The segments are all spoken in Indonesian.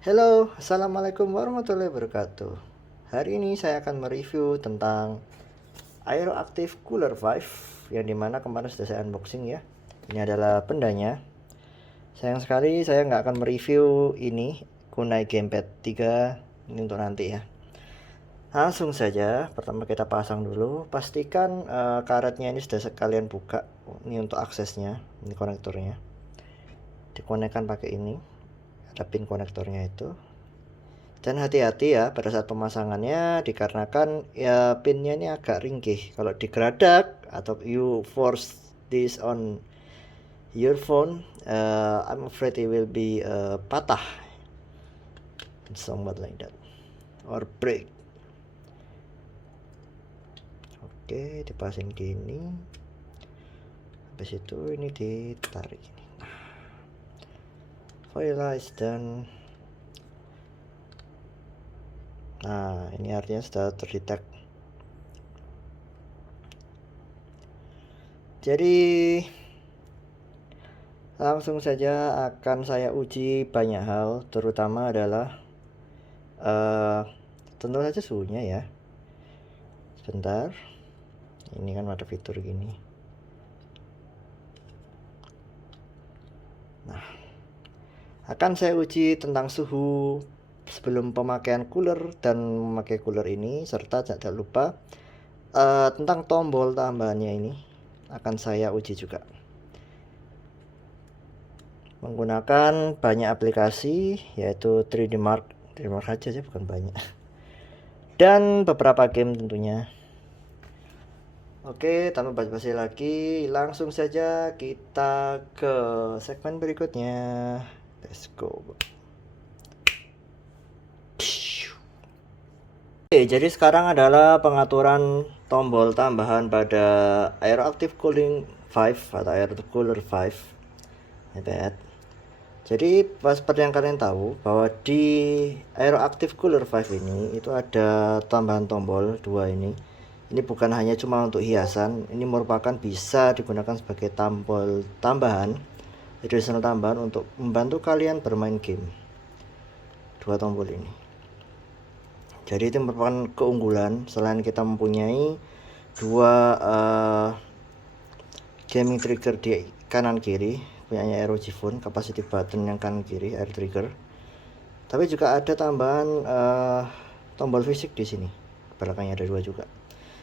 Halo, assalamualaikum warahmatullahi wabarakatuh. Hari ini saya akan mereview tentang Aeroactive Cooler 5 yang dimana kemarin sudah saya unboxing ya. Ini adalah bendanya. Sayang sekali saya nggak akan mereview ini Kunai Gamepad 3 ini untuk nanti ya. Langsung saja, pertama kita pasang dulu. Pastikan karetnya ini sudah sekalian buka. Ini untuk aksesnya, ini konektornya. Dikonekkan pakai ini. Ada pin konektornya itu. Dan hati-hati ya pada saat pemasangannya dikarenakan ya pinnya ini agak ringkih. Kalau digeradak atau you force this on your phone, I'm afraid it will be patah, somewhat like that, or break. Oke, dipasang gini. Habis itu ini ditarik ini. Voila is done. Nah, ini artinya sudah terdetek. Jadi langsung saja akan saya uji banyak hal, terutama adalah tentu saja suhunya ya. Sebentar, ini kan ada fitur gini. Nah, akan saya uji tentang suhu sebelum pemakaian cooler dan memakai cooler ini, serta tidak lupa tentang tombol tambahannya ini akan saya uji juga menggunakan banyak aplikasi, yaitu 3D Mark aja sih, bukan banyak, dan beberapa game tentunya. Oke, tanpa basa-basi lagi, langsung saja kita ke segmen berikutnya. Let's go. Oke, jadi sekarang adalah pengaturan tombol tambahan pada Aeroactive Cooling 5 atau Aeroactive Cooler 5 iPad. Jadi seperti yang kalian tahu bahwa di Aeroactive Cooler 5 ini itu ada tambahan tombol dua ini. Ini bukan hanya cuma untuk hiasan, ini merupakan bisa digunakan sebagai tombol tambahan, additional tambahan untuk membantu kalian bermain game. Dua tombol ini. Jadi itu merupakan keunggulan selain kita mempunyai dua gaming trigger di kanan kiri, punyanya ROG Phone, capacity button yang kanan kiri air trigger. Tapi juga ada tambahan tombol fisik di sini. Belakangnya ada dua juga.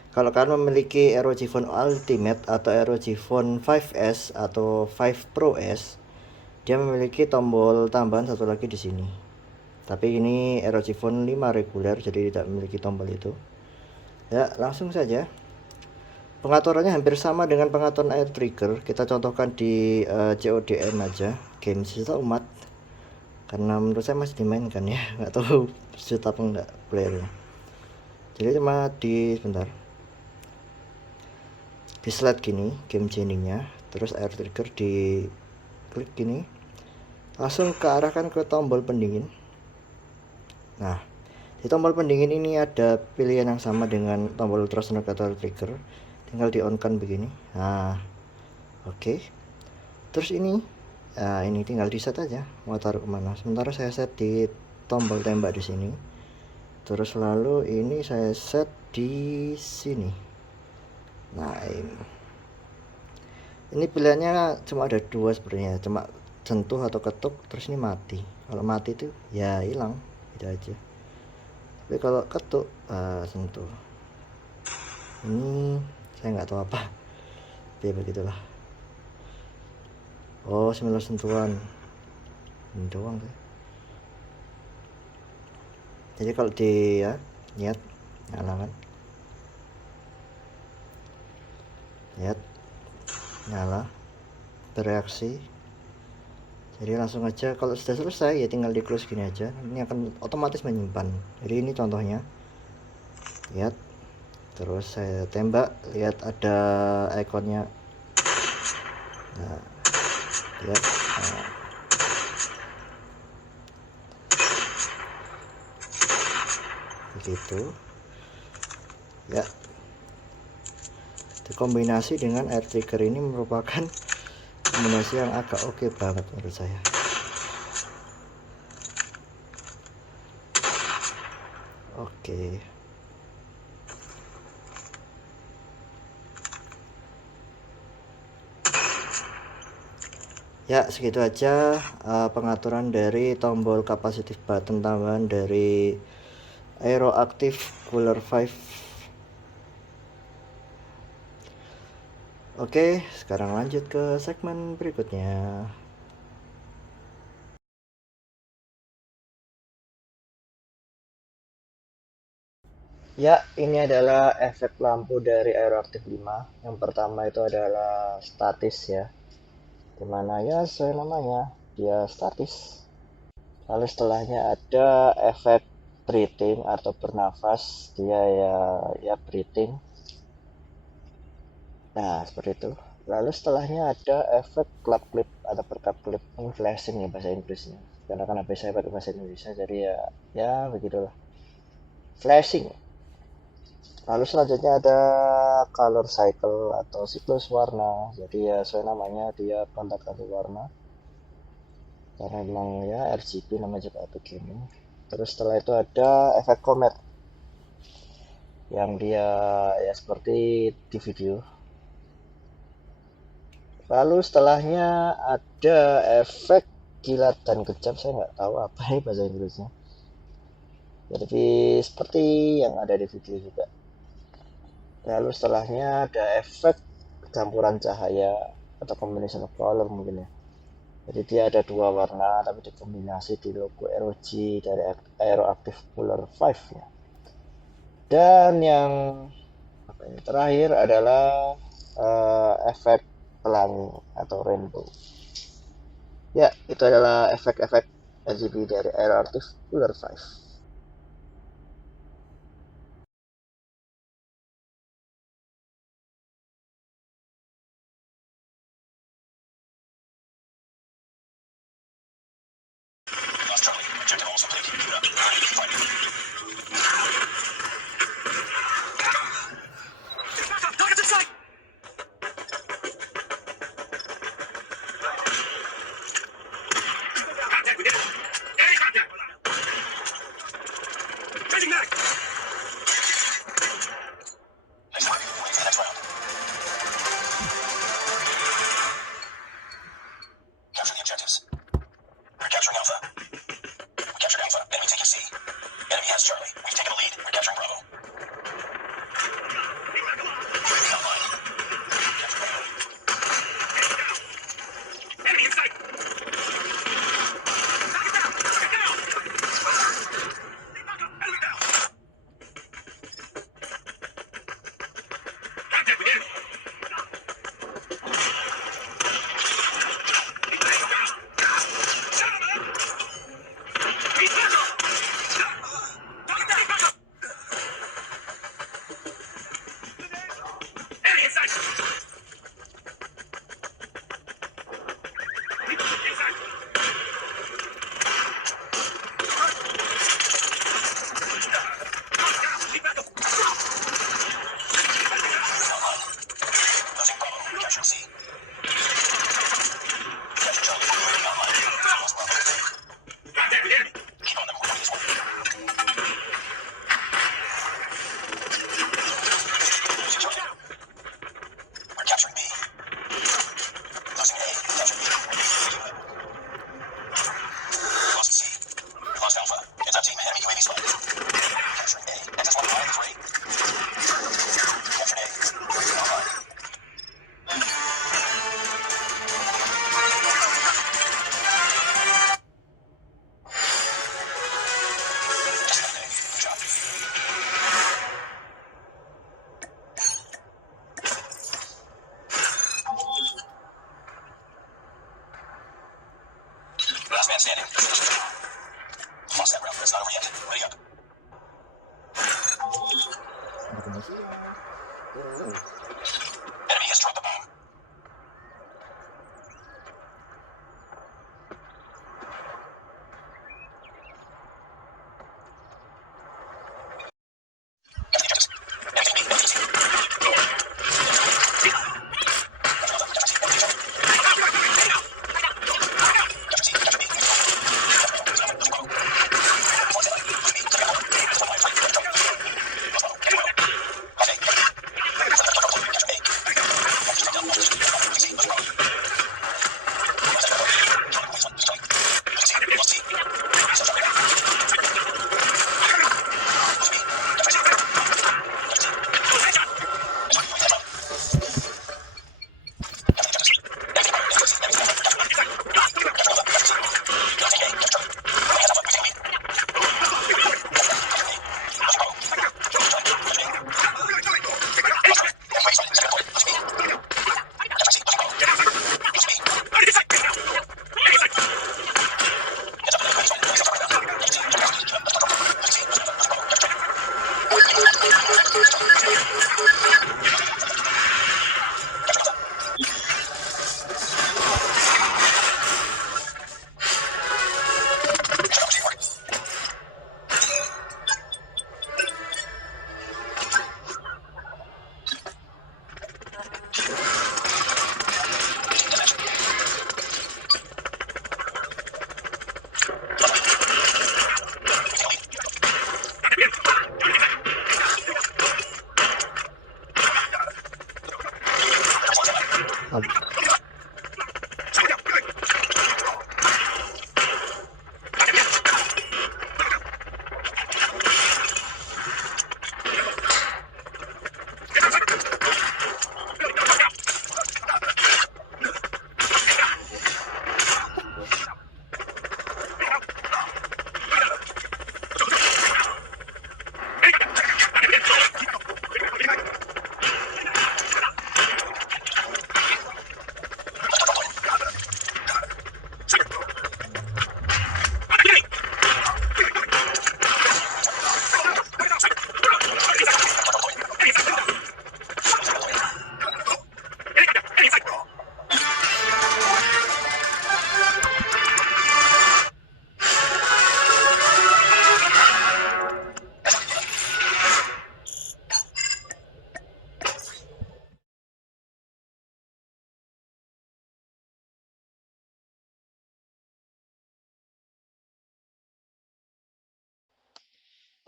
Kalau kalian memiliki ROG Phone Ultimate atau ROG Phone 5S atau 5 Pro S, dia memiliki tombol tambahan satu lagi di sini. Tapi ini ROG Phone 5 reguler, jadi tidak memiliki tombol itu. Ya, langsung saja. Pengaturannya hampir sama dengan pengaturan air trigger. Kita contohkan di CODM aja, game sisa umat. Karena menurut saya masih dimainkan ya, nggak tahu sudah apa enggak playernya. Jadi cuma sebentar. Di slide gini, game chainingnya, terus air trigger di klik gini, langsung kearahkan ke tombol pendingin. Nah, di tombol pendingin ini ada pilihan yang sama dengan tombol ultrasonic atau trigger, tinggal di on kan begini. Nah, oke. Terus ini tinggal di set aja mau taruh kemana. Sementara saya set di tombol tembak di sini, terus lalu ini saya set di sini. Nah, ini pilihannya cuma ada dua sebenarnya, cuma sentuh atau ketuk, terus ini mati. Kalau mati itu ya hilang, itu aja. Tapi kalau ketuk sentuh, ini saya nggak tahu apa, tapi begitulah. Oh, 19 sentuhan ini doang tuh. Jadi kalau di lihat nyala kan, lihat nyala, bereaksi. Jadi langsung aja kalau sudah selesai ya tinggal di close gini aja, ini akan otomatis menyimpan. Jadi ini contohnya, lihat, terus saya tembak, lihat ada ikonnya. Nah, lihat, begitu ya. Dikombinasi dengan air trigger ini merupakan kombinasi yang agak oke banget menurut saya. Oke. Ya, segitu aja pengaturan dari tombol capacitive button tambahan dari Aeroactive Cooler 5. Oke, sekarang lanjut ke segmen berikutnya. Ya, ini adalah efek lampu dari Aeroactive 5. Yang pertama itu adalah statis ya. Dimana ya sesuai namanya, dia statis. Lalu setelahnya ada efek breathing atau bernafas, dia ya breathing. Nah, seperti itu. Lalu setelahnya ada efek clap clip atau berkap clip, ini flashing ya bahasa Inggrisnya. Karena kan HP saya pakai bahasa Indonesia, jadi ya begitulah. Flashing. Lalu selanjutnya ada color cycle atau siklus warna. Jadi ya sesuai namanya, dia gonta-ganti warna. Karena memang ya RGB namanya juga begini. Terus setelah itu ada efek comet yang dia ya seperti di video. Lalu setelahnya ada efek kilat dan kejam, saya nggak tahu apa ini bahasa Inggrisnya. Jadi seperti yang ada di video juga. Lalu setelahnya ada efek campuran cahaya atau combination of color mungkin ya. Jadi dia ada dua warna tapi dikombinasi di logo ROG dari Aeroactive Cooler 5 ya. Dan yang terakhir adalah efek pelangi atau rainbow. Ya, itu adalah efek-efek RGB dari Aeroactive Cooler 5.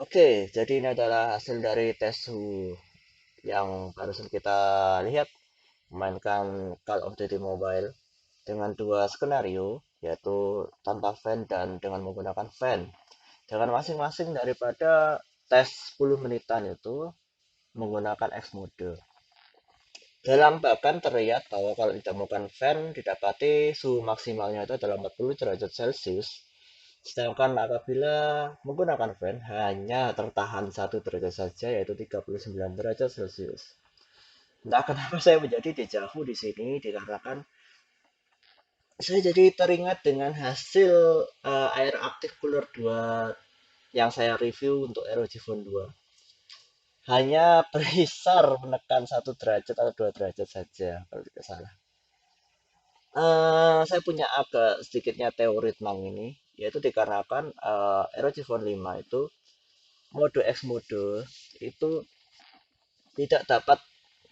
Oke, jadi ini adalah hasil dari tes suhu yang barusan kita lihat, memainkan Call of Duty Mobile dengan dua skenario, yaitu tanpa fan dan dengan menggunakan fan. Dengan masing-masing daripada tes 10 menitan itu menggunakan X mode. Dalam bahkan terlihat bahwa kalau ditemukan fan didapati suhu maksimalnya itu adalah 40 derajat Celcius. Sedangkan apabila menggunakan fan hanya tertahan 1 derajat saja, yaitu 39 derajat Celcius. Entah kenapa saya menjadi dejavu di sini dikarenakan saya jadi teringat dengan hasil air aktif cooler 2 yang saya review untuk ROG Phone 2. Hanya berisar menekan 1 derajat atau 2 derajat saja kalau tidak salah. Saya punya agak sedikitnya teori tentang ini, yaitu dikarenakan ROG Phone 5 itu mode X mode itu tidak dapat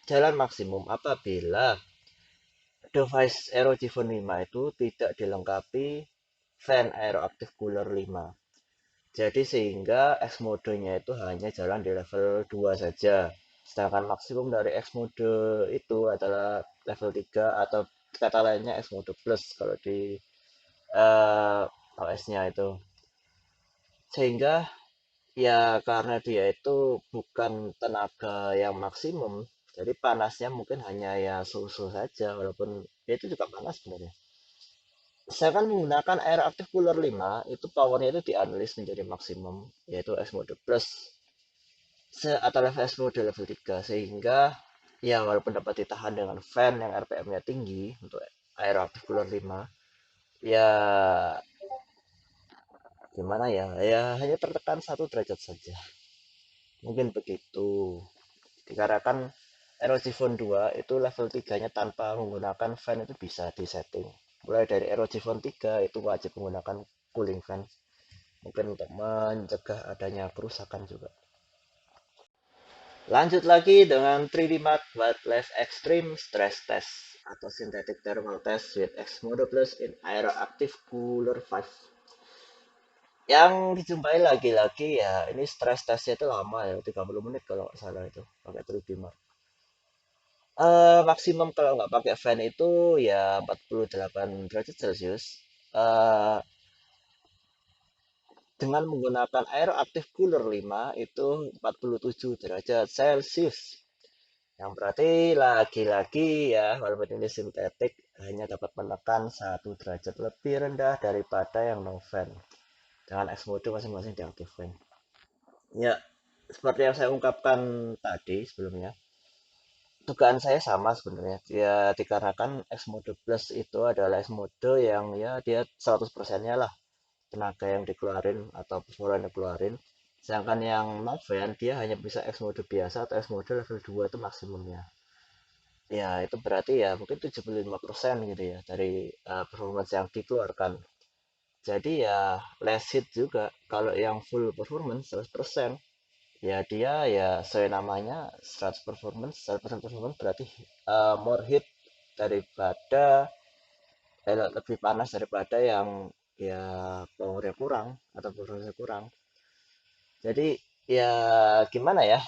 jalan maksimum apabila device ROG Phone 5 itu tidak dilengkapi fan aeroactive cooler 5. Jadi sehingga X mode-nya itu hanya jalan di level 2 saja. Sedangkan maksimum dari X mode itu adalah level 3 atau kata lainnya X mode plus kalau di uh, OS-nya itu. Sehingga ya karena dia itu bukan tenaga yang maksimum, jadi panasnya mungkin hanya ya susu saja, walaupun dia itu juga panas sebenarnya. Saya kan menggunakan air aktif cooler 5, itu powernya itu di-unleash menjadi maksimum, yaitu S mode plus atau level S mode level 3, sehingga ya walaupun dapat ditahan dengan fan yang RPM-nya tinggi untuk air aktif cooler 5, ya gimana ya, ya hanya tertekan 1 derajat saja. Mungkin begitu. Dikarenakan ROG Phone 2 itu level 3-nya tanpa menggunakan fan itu bisa disetting. Mulai dari ROG Phone 3 itu wajib menggunakan cooling fan. Mungkin untuk mencegah adanya kerusakan juga. Lanjut lagi dengan 3D Matte Wildlife Extreme Stress Test atau Synthetic Thermal Test with X Mode Plus in Aeroactive Cooler 5. Yang dijumpai lagi-lagi ya, ini stress testnya itu lama ya, 30 menit kalau nggak salah itu, pakai 3D Matte. Maksimum kalau nggak pakai fan itu ya 48 derajat Celcius. Eh, dengan menggunakan air aktif cooler 5 itu 47 derajat Celcius. Yang berarti lagi-lagi ya, walaupun ini sintetik, hanya dapat menekan 1 derajat lebih rendah daripada yang no fan. Dengan X mode masing-masing diaktifkan. Ya, seperti yang saya ungkapkan tadi sebelumnya, dugaan saya sama sebenarnya. Ya dikarenakan X mode plus itu adalah X mode yang ya dia 100%-nya lah tenaga yang dikeluarin atau performa yang dikeluarin. Sedangkan yang novel dia hanya bisa X mode biasa atau X mode level 2 itu maksimumnya. Ya itu berarti ya mungkin 75% gitu ya dari performance yang dikeluarkan. Jadi ya less hit juga. Kalau yang full performance 100%, ya dia ya sesuai namanya 100 performance, 100% performance berarti more hit daripada lebih panas daripada yang ya powernya kurang atau performance kurang. Jadi ya gimana ya,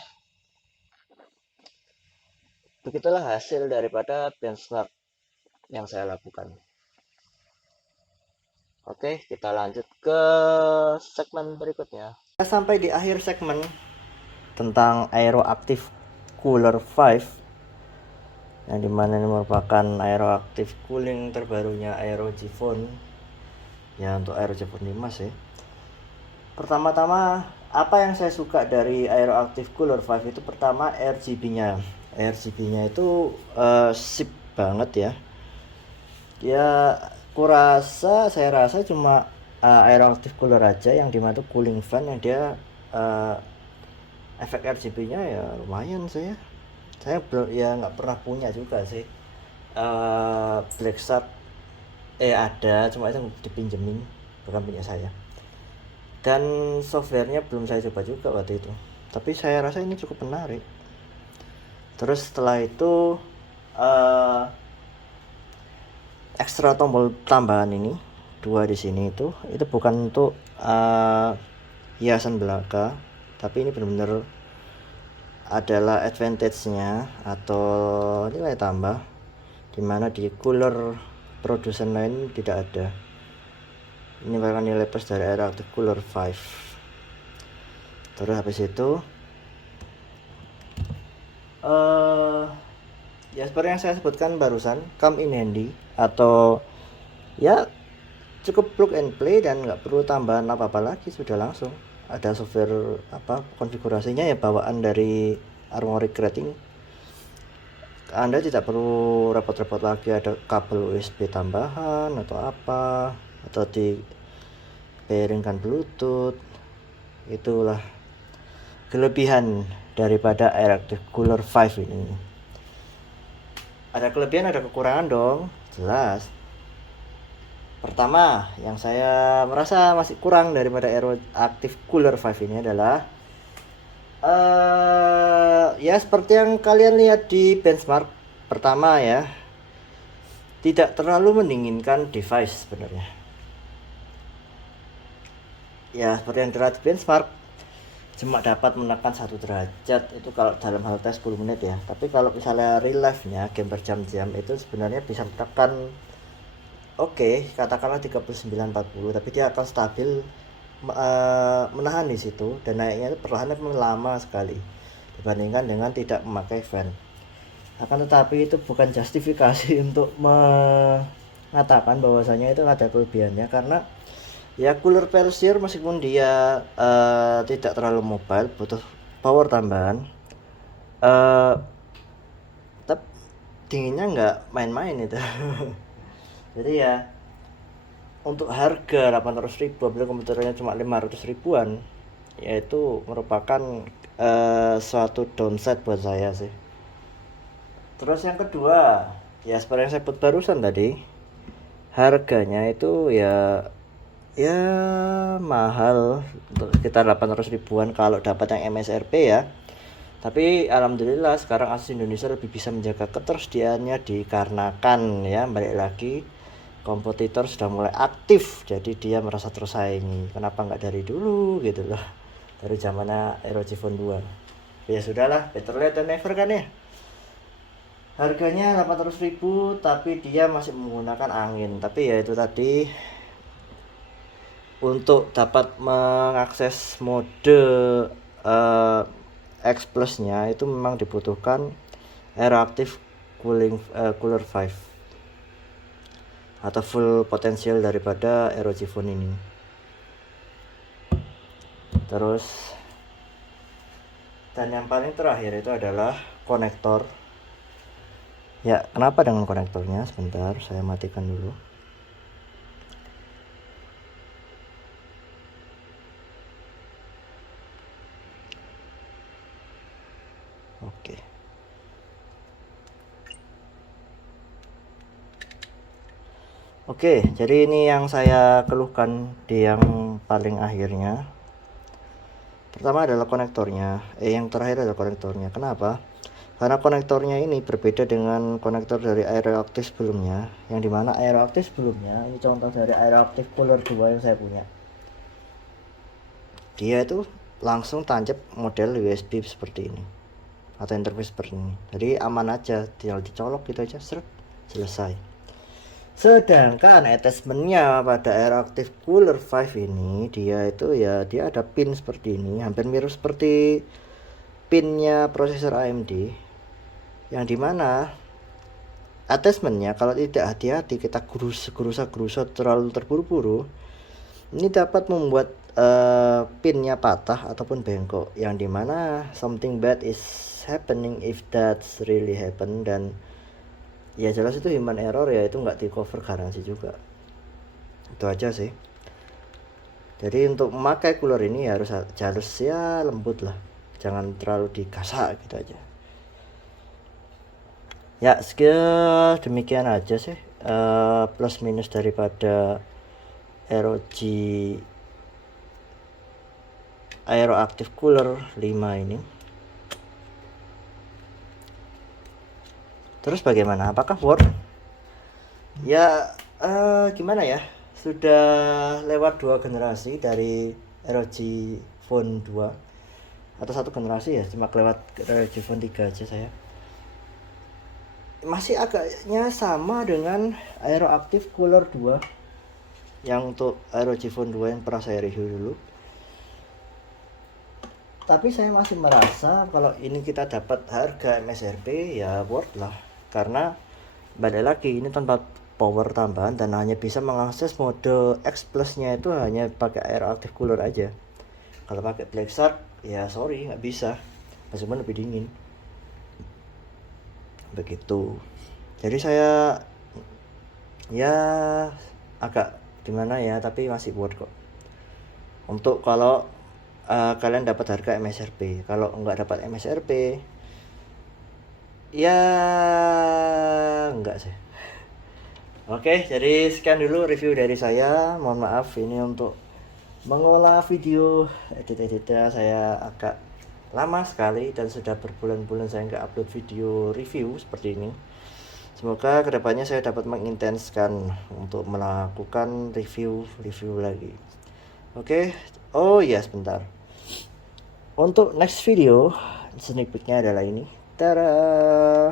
begitulah hasil daripada benchmark yang saya lakukan. Oke, kita lanjut ke segmen berikutnya. Kita sampai di akhir segmen tentang Aeroactive Cooler 5, yang dimana ini merupakan aeroactive cooling terbarunya ROG Phone ya, untuk ROG Phone 5 sih. Pertama-tama apa yang saya suka dari Aeroactive Cooler 5 itu, pertama RGB-nya itu sip banget ya. Ya saya rasa cuma Aeroactive Cooler aja yang dimana tuh cooling fan yang dia uh, efek RGB-nya ya lumayan sih ya. Saya belum ya nggak pernah punya juga sih Black Shark, ada cuma itu dipinjemin, bukan punya saya, dan softwarenya belum saya coba juga waktu itu, tapi saya rasa ini cukup menarik. Terus setelah itu ekstra tombol tambahan ini dua di sini itu bukan untuk hiasan belaka, tapi ini benar-benar adalah advantage-nya atau nilai tambah, dimana di cooler produsen lain tidak ada. Ini merupakan nilai plus dari Aero Active Cooler 5. Terus habis itu ya seperti yang saya sebutkan barusan, come in handy, atau ya cukup plug and play dan nggak perlu tambahan apa-apa lagi, sudah langsung ada software konfigurasinya ya bawaan dari Armoury Rating. Anda tidak perlu repot-repot lagi ada kabel USB tambahan atau apa, atau di pairingkan Bluetooth. Itulah kelebihan daripada Aero Active Cooler 5 ini. Ada kelebihan ada kekurangan dong, jelas. Pertama, yang saya merasa masih kurang daripada Aero Active Cooler 5 ini adalah ya seperti yang kalian lihat di benchmark pertama ya, tidak terlalu mendinginkan device sebenarnya. Ya seperti yang terlihat di benchmark, cuma dapat menekan 1 derajat itu kalau dalam hal tes 10 menit ya. Tapi kalau misalnya real life nya game berjam-jam itu sebenarnya bisa menekan katakanlah 39-40, tapi dia akan stabil menahan di situ, dan naiknya itu perlahan lama sekali dibandingkan dengan tidak memakai fan. Akan tetapi itu bukan justifikasi untuk mengatakan bahwasanya itu ada kelebihannya, karena ya cooler Pelsier meskipun dia tidak terlalu mobile, butuh power tambahan, tetap dinginnya nggak main-main itu. Jadi ya untuk harga 800.000 apalagi komputernya cuma 500 ribuan, yaitu merupakan suatu downside buat saya sih. Terus yang kedua, ya seperti yang saya sebut barusan tadi, harganya itu ya mahal, untuk sekitar 800 ribuan kalau dapat yang MSRP ya. Tapi alhamdulillah sekarang Asus Indonesia lebih bisa menjaga ketersediaannya dikarenakan ya balik lagi kompetitor sudah mulai aktif, jadi dia merasa tersaingi. Kenapa nggak dari dulu gitu loh, dari zamannya ROG Phone 2. Ya sudahlah, better late than never kan ya. Harganya 800.000 tapi dia masih menggunakan angin. Tapi ya itu tadi, untuk dapat mengakses mode X Plus nya itu memang dibutuhkan Aero Active Cooler 5 atau full potensial daripada ROG Phone ini. Terus, dan yang paling terakhir itu adalah konektor. Ya, kenapa dengan konektornya? Sebentar, saya matikan dulu. Oke. Oke, jadi ini yang saya keluhkan di yang paling akhirnya. Pertama adalah konektornya. Yang terakhir adalah konektornya. Kenapa? Karena konektornya ini berbeda dengan konektor dari Aero Active sebelumnya. Yang dimana Aero Active sebelumnya, ini contoh dari Aero Active Cooler 2 yang saya punya. Dia itu langsung tancap model USB seperti ini, atau interface seperti ini. Jadi aman aja, tinggal dicolok gitu aja, seret, selesai. Sedangkan attachmentnya pada Aero Active Cooler 5 ini, dia ada pin seperti ini, hampir mirip seperti pinnya prosesor AMD, yang dimana attachmentnya kalau tidak hati-hati, kita gerusa terlalu terburu-buru, ini dapat membuat pinnya patah ataupun bengkok, yang dimana something bad is happening if that's really happen. Dan ya jelas itu human error ya, itu nggak di cover garansi juga. Itu aja sih. Jadi untuk memakai cooler ini harus ya lembut lah, jangan terlalu digasak gitu aja. Ya demikian aja sih plus minus daripada ROG Aero Active Cooler 5 ini. Terus bagaimana? Apakah worth? Ya gimana ya? Sudah lewat 2 generasi dari ROG Phone 2. atau satu generasi ya, cuma kelewat Geofone 3 aja saya. Masih agaknya sama dengan Aero Active Cooler 2 yang untuk Aero Geofone 2 yang pernah saya review dulu. Tapi saya masih merasa kalau ini kita dapat harga MSRP ya worth lah, karena balik lagi ini tanpa power tambahan dan hanya bisa mengakses mode X Plus nya itu hanya pakai Aero Active Cooler aja. Kalau pakai Black Shark ya sorry nggak bisa, meskipun lebih dingin begitu. Jadi saya ya agak gimana ya, tapi masih worth kok untuk kalau kalian dapat harga MSRP. Kalau nggak dapat MSRP ya enggak sih. Oke, jadi sekian dulu review dari saya. Mohon maaf ini untuk mengolah video edit-editnya saya agak lama sekali dan sudah berbulan-bulan saya nggak upload video review seperti ini. Semoga kedepannya saya dapat mengintenskan untuk melakukan review lagi. Oke, oh iya sebentar. Untuk next video sneak peeknya adalah ini. Tara,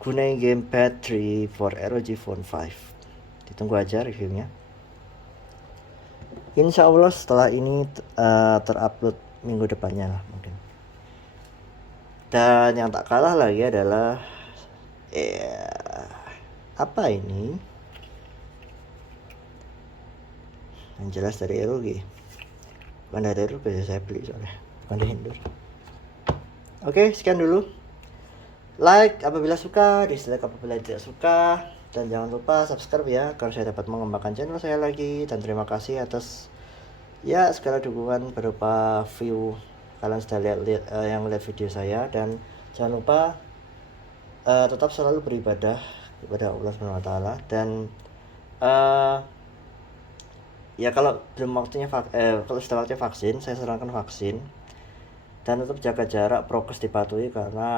gunain gamepad 3 for ROG Phone 5. Ditunggu aja reviewnya. Insya Allah setelah ini terupload minggu depannya lah mungkin. Dan yang tak kalah lagi adalah apa ini? Yang jelas dari ROG. Bukan dari ROG, saya beli soalnya, bukan dari Endor. Oke, sekian dulu. Like apabila suka, dislike apabila tidak suka, dan jangan lupa subscribe ya, agar saya dapat mengembangkan channel saya lagi. Dan terima kasih atas ya segala dukungan berupa view kalian sudah lihat yang lihat video saya. Dan jangan lupa tetap selalu beribadah kepada Allah SWT. Dan ya kalau belum waktunya kalau sudah waktunya vaksin, saya sarankan vaksin. Dan tetap jaga jarak, prokes dipatuhi karena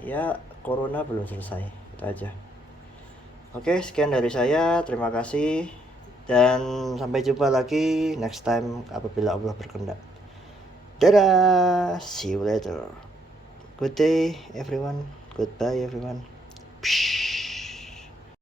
ya corona belum selesai. Itu aja. Oke, sekian dari saya. Terima kasih dan sampai jumpa lagi next time apabila Allah berkehendak. Dadah, see you later. Good day everyone. Goodbye everyone. Psh.